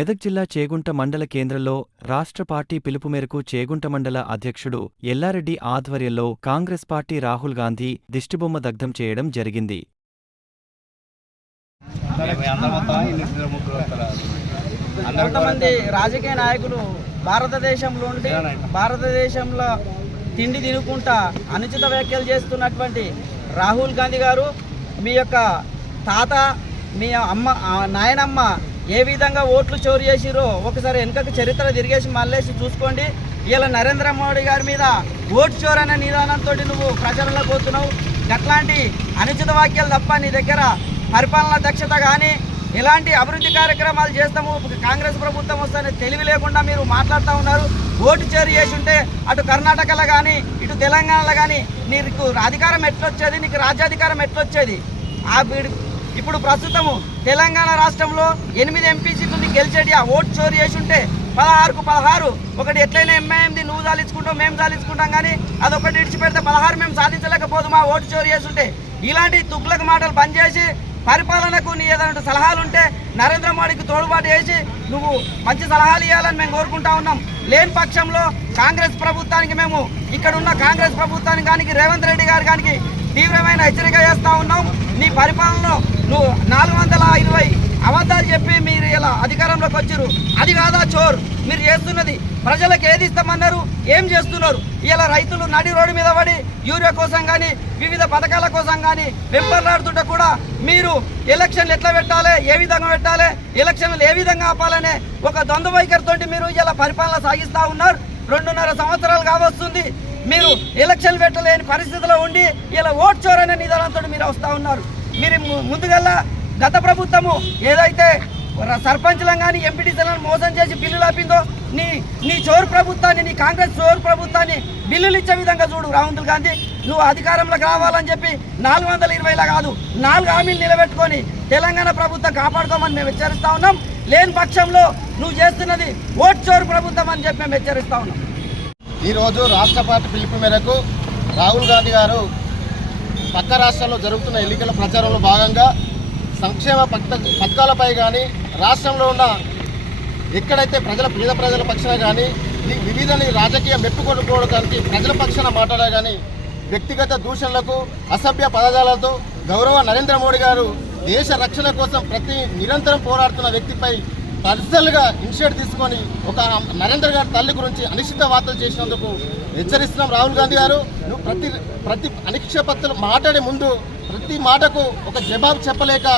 మెదక్ జిల్లా చేగుంట మండల కేంద్రంలో రాష్ట్ర పార్టీ పిలుపు మేరకు చేగుంట మండల అధ్యక్షుడు ఎల్లారెడ్డి ఆధ్వర్యంలో కాంగ్రెస్ పార్టీ రాహుల్ గాంధీ దిష్టిబొమ్మ దగ్ధం చేయడం జరిగింది. కొంతమంది రాజకీయ నాయకులు భారతదేశంలో ఉండి భారతదేశంలో తిండి తినుకుంటా అనుచిత వ్యాఖ్యలు చేస్తున్నటువంటి రాహుల్ గాంధీ గారు మీ యొక్క తాత మీ అమ్మ నాయనమ్మ ఏ విధంగా ఓట్లు చోరు చేసిరో ఒకసారి వెనుకకు చరిత్ర తిరిగేసి మళ్ళేసి చూసుకోండి. ఇలా నరేంద్ర మోడీ గారి మీద ఓటు చోరు అనే నిదానంతో నువ్వు ప్రచారంలో పోతున్నావు. అట్లాంటి అనుచిత వాక్యాలు తప్ప నీ దగ్గర పరిపాలనా దక్షత కానీ ఎలాంటి అభివృద్ధి కార్యక్రమాలు చేస్తాము కాంగ్రెస్ ప్రభుత్వం వస్తేనే తెలివి లేకుండా మీరు మాట్లాడుతూ ఉన్నారు. ఓటు చేరు చేసి ఉంటే అటు కర్ణాటకలో కానీ ఇటు తెలంగాణలో కానీ నీకు అధికారం ఎట్లొచ్చేది? నీకు రాజ్యాధికారం ఎట్లొచ్చేది? ఆ వీడి- ఇప్పుడు ప్రస్తుతము తెలంగాణ రాష్ట్రంలో ఎనిమిది ఎంపీ సీట్లు గెలిచేటి ఆ ఓటు చోరు చేసి ఉంటే పదహారుకు పదహారు ఒకటి ఎట్లయినా ఎంఐఎంది నువ్వు సాధించుకుంటావు మేము సాధించుకుంటాం కానీ అదొకటి విడిచిపెడితే పదహారు మేము సాధించలేకపోదు మా ఓటు చోరు చేసి ఉంటే ఇలాంటి తుగ్లకు మాటలు బంద్ చేసి పరిపాలనకు నీ ఏదైనా సలహాలు ఉంటే నరేంద్ర మోడీకి తోడుబాటు చేసి నువ్వు మంచి సలహాలు ఇవ్వాలని మేము కోరుకుంటా ఉన్నాం. లేని పక్షంలో కాంగ్రెస్ ప్రభుత్వానికి మేము ఇక్కడ ఉన్న కాంగ్రెస్ ప్రభుత్వానికి కానీ రేవంత్ రెడ్డి గారు కానీ తీవ్రమైన హెచ్చరిక చేస్తూ ఉన్నాం. నీ పరిపాలనలో నువ్వు నాలుగు వందల ఇరవై అబద్ధాలు చెప్పి మీరు ఇలా అధికారంలోకి వచ్చారు. అది కాదా చోర్? మీరు చేస్తున్నది. ప్రజలకు ఏది ఇస్తామన్నారు? ఏం చేస్తున్నారు? ఇలా రైతులు నడి రోడ్డు మీద పడి యూరియా కోసం కానీ వివిధ పథకాల కోసం కానీ వెంపర్లాడుతుంటే కూడా మీరు ఎలక్షన్లు ఎట్లా పెట్టాలి? ఏ విధంగా పెట్టాలి? ఎలక్షన్లు ఏ విధంగా ఆపాలనే ఒక ద్వంద్వ వైఖరితో మీరు ఇలా పరిపాలన సాగిస్తూ ఉన్నారు. రెండున్నర సంవత్సరాలు కావస్తుంది. మీరు ఎలక్షన్ పెట్టలేని పరిస్థితిలో ఉండి ఇలా ఓట్ చోరనే నిదానంతో మీరు వస్తూ ఉన్నారు. మీరు ముందుగల్లా గత ప్రభుత్వము ఏదైతే సర్పంచ్లను కానీ ఎంపీటీసీలను మోసం చేసి బిల్లులు ఆపిందో నీ నీ చోరు ప్రభుత్వాన్ని నీ కాంగ్రెస్ చోరు ప్రభుత్వాన్ని బిల్లులు ఇచ్చే విధంగా చూడు రాహుల్ గాంధీ. నువ్వు అధికారంలోకి రావాలని చెప్పి నాలుగు వందల ఇరవైలా కాదు నాలుగు హామీలు నిలబెట్టుకొని తెలంగాణ ప్రభుత్వం కాపాడుకోమని మేము హెచ్చరిస్తా ఉన్నాం. లేని పక్షంలో నువ్వు చేస్తున్నది ఓట్ చోరు ప్రభుత్వం అని చెప్పి మేము హెచ్చరిస్తా ఉన్నాం. ఈరోజు రాష్ట్ర పార్టీ పిలుపు మేరకు రాహుల్ గాంధీ గారు పక్క రాష్ట్రాల్లో జరుగుతున్న ఎన్నికల ప్రచారంలో భాగంగా సంక్షేమ పథకాలపై కానీ రాష్ట్రంలో ఉన్న ఎక్కడైతే ప్రజల పేద ప్రజల పక్షాన కానీ వివిధ రాజకీయ మెప్పు కొనుక్కోవడానికి ప్రజల పక్షాన మాట్లాడే కానీ వ్యక్తిగత దూషణలకు అసభ్య పదజాలతో గౌరవ నరేంద్ర మోడీ గారు దేశ రక్షణ కోసం ప్రతి నిరంతరం పోరాడుతున్న వ్యక్తిపై పర్సనల్గా ఇనిషియేట్ తీసుకొని ఒక నరేంద్ర గారి తల్లి గురించి అనిశ్చిత వార్తలు చేసినందుకు హెచ్చరిస్తున్నాం రాహుల్ గాంధీ గారు. నువ్వు ప్రతి ప్రతి అనిక్షేపత్తులు మాట్లాడే ముందు ప్రతి మాటకు ఒక జవాబు చెప్పలేక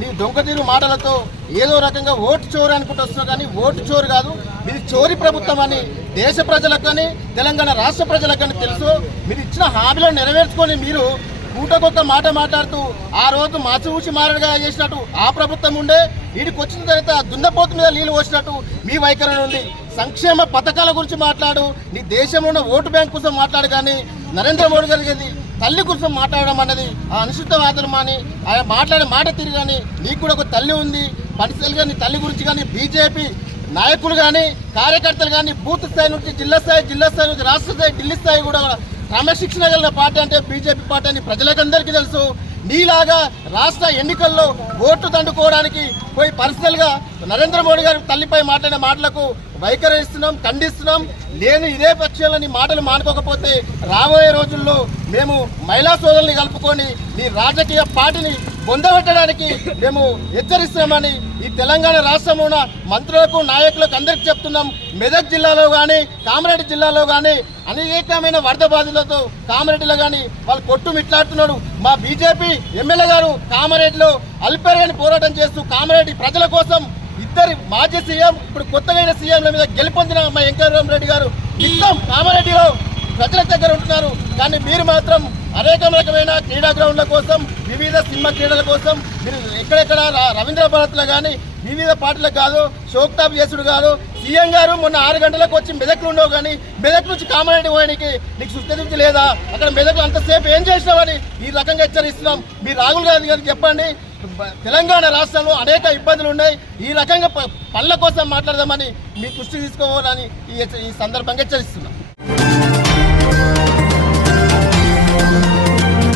నీ దొంగతీరు మాటలతో ఏదో రకంగా ఓటు చోరు అనుకుంటూ వస్తున్నావు కానీ ఓటు చోరు కాదు. ఇది చోరి ప్రభుత్వం అని దేశ ప్రజలకు కానీ తెలంగాణ రాష్ట్ర ప్రజలకు కానీ తెలుసు. మీరు ఇచ్చిన హామీలను నెరవేర్చుకొని మీరు పూటకొక్క మాట మాట్లాడుతూ ఆ రోజు మాచిమూచి మారడుగా చేసినట్టు ఆ ప్రభుత్వం ఉండే వీడికి వచ్చిన తర్వాత దున్నపోతు మీద నీళ్ళు పోసినట్టు మీ వైఖరి ఉంది. సంక్షేమ పథకాల గురించి మాట్లాడు నీ దేశంలో ఉన్న ఓటు బ్యాంక్ కోసం మాట్లాడు కానీ నరేంద్ర మోడీ గారికి తల్లి కోసం మాట్లాడడం అన్నది ఆ అనుచిత వాదన మాని ఆయన మాట్లాడే మాట తిరిగి కానీ నీకు కూడా ఒక తల్లి ఉంది. పరిస్థితులు కానీ తల్లి గురించి కానీ బీజేపీ నాయకులు కానీ కార్యకర్తలు కానీ బూత్ స్థాయి నుంచి జిల్లా స్థాయి జిల్లా స్థాయి నుంచి రాష్ట్ర స్థాయి ఢిల్లీ స్థాయి కూడా క్రమశిక్షణ కలిగిన పార్టీ అంటే బీజేపీ పార్టీ అని ప్రజలకందరికీ తెలుసు. నీలాగా రాష్ట్ర ఎన్నికల్లో ఓట్లు దండుకోవడానికి పోయి పర్సనల్గా నరేంద్ర మోడీ గారి తల్లిపై మాట్లాడిన మాటలకు వైఖరిస్తున్నాం ఖండిస్తున్నాం. లేని ఇదే పక్షంలో మాటలు మానుకోకపోతే రాబోయే రోజుల్లో మేము మహిళా సోదరుల్ని కలుపుకొని నీ రాజకీయ పార్టీని బొందబెట్టడానికి మేము హెచ్చరిస్తున్నామని ఈ తెలంగాణ రాష్ట్రంలో ఉన్న మంత్రులకు నాయకులకు అందరికీ చెప్తున్నాం. మెదక్ జిల్లాలో కానీ కామారెడ్డి జిల్లాలో కానీ అనేకమైన వరద బాధితులతో కామారెడ్డిలో కానీ వాళ్ళు కొట్టు మిట్లాడుతున్నాడు. మా బీజేపీ ఎమ్మెల్యే గారు కామారెడ్డిలో అల్పేరని పోరాటం చేస్తూ కామారెడ్డి ప్రజల కోసం ఇద్దరు మాజీ సీఎం ఇప్పుడు కొత్తగా సీఎంల మీద గెలుపొందిన మా వెంకటరామరెడ్డి గారు. నిత్యం కామారెడ్డిలో ప్రజల దగ్గర ఉంటున్నారు. కానీ మీరు మాత్రం అనేక రకమైన క్రీడా గ్రౌండ్ల కోసం వివిధ సినిమా క్రీడల కోసం మీరు ఎక్కడెక్కడ ర- రవీంద్ర భారత్లో కానీ వివిధ పార్టీలకు కాదు షోక్తాబ్ చేసుడు కాదు. సీఎం గారు మొన్న ఆరు గంటలకు వచ్చి మెదక్లు ఉండవు కానీ మెదక్ నుంచి కామారెడ్డి పోయానికి నీకు సుస్థితి లేదా? అక్కడ మెదక్లు అంతసేపు ఏం చేసినామని ఈ రకంగా హెచ్చరిస్తున్నాం. మీరు రాహుల్ గాంధీ గారికి చెప్పండి. తెలంగాణ రాష్ట్రంలో అనేక ఇబ్బందులు ఉన్నాయి. ఈ రకంగా ప- పనుల కోసం మాట్లాడదామని మీ దృష్టి తీసుకోవాలని ఈ ఈ సందర్భంగా హెచ్చరిస్తున్నాం.